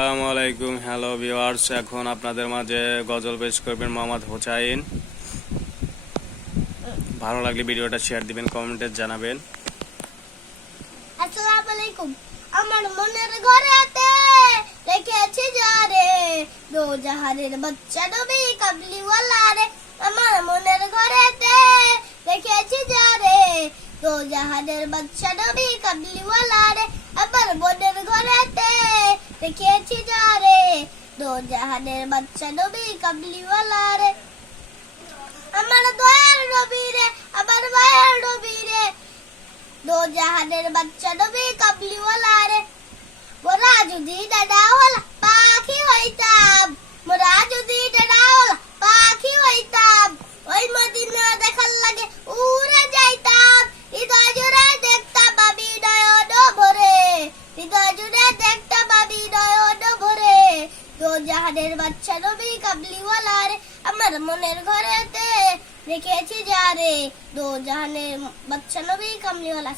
আসসালামু আলাইকুম, hello viewers. এখন আপনাদের মাঝে গজল পেশ করবেন মোহাম্মদ হোসাইন। ভালো লাগলে ভিডিওটা শেয়ার দিবেন, কমেন্টে জানাবেন। আসসালামু আলাইকুম। আমার মনের ঘরেতে রেখেছি যারে, দো জাহানের বাচ্চা নবী কাবলিওয়ালা রে। আমার মনের ঘরেতে রেখেছি যারে, দো জাহানের বাচ্চা নবী কাবলিওয়ালা রে। আমার মনের ঘরেতে রেখেছি যারে, দো জাহানের বাচ্চা নবী কাবলিওয়ালা রে। আমার দয়ার নবী রে, আমার মায়ের নবী রে, দো জাহানের বাচ্চা নবী কাবলিওয়ালা রে। মোরা যদি ডানাওয়ালা পাখি হইতাম, মোরা যদি ডানাওয়ালা পাখি হইতাম, ওই মদিনা দেখার লাগে উড়ে যাইতাম। হৃদয় জুড়ে দেখতাম আমি নয়ন ভরে, হৃদয় জুড়ে দেখতাম আমি নয়ন ভরে। দো জাহানের বাচ্চা নবী কাবলিওয়ালা রে। আমার মনের ঘরেতে রেখেছি যারে, দো জাহানের বাচ্চা নবী কামলিওয়ালা।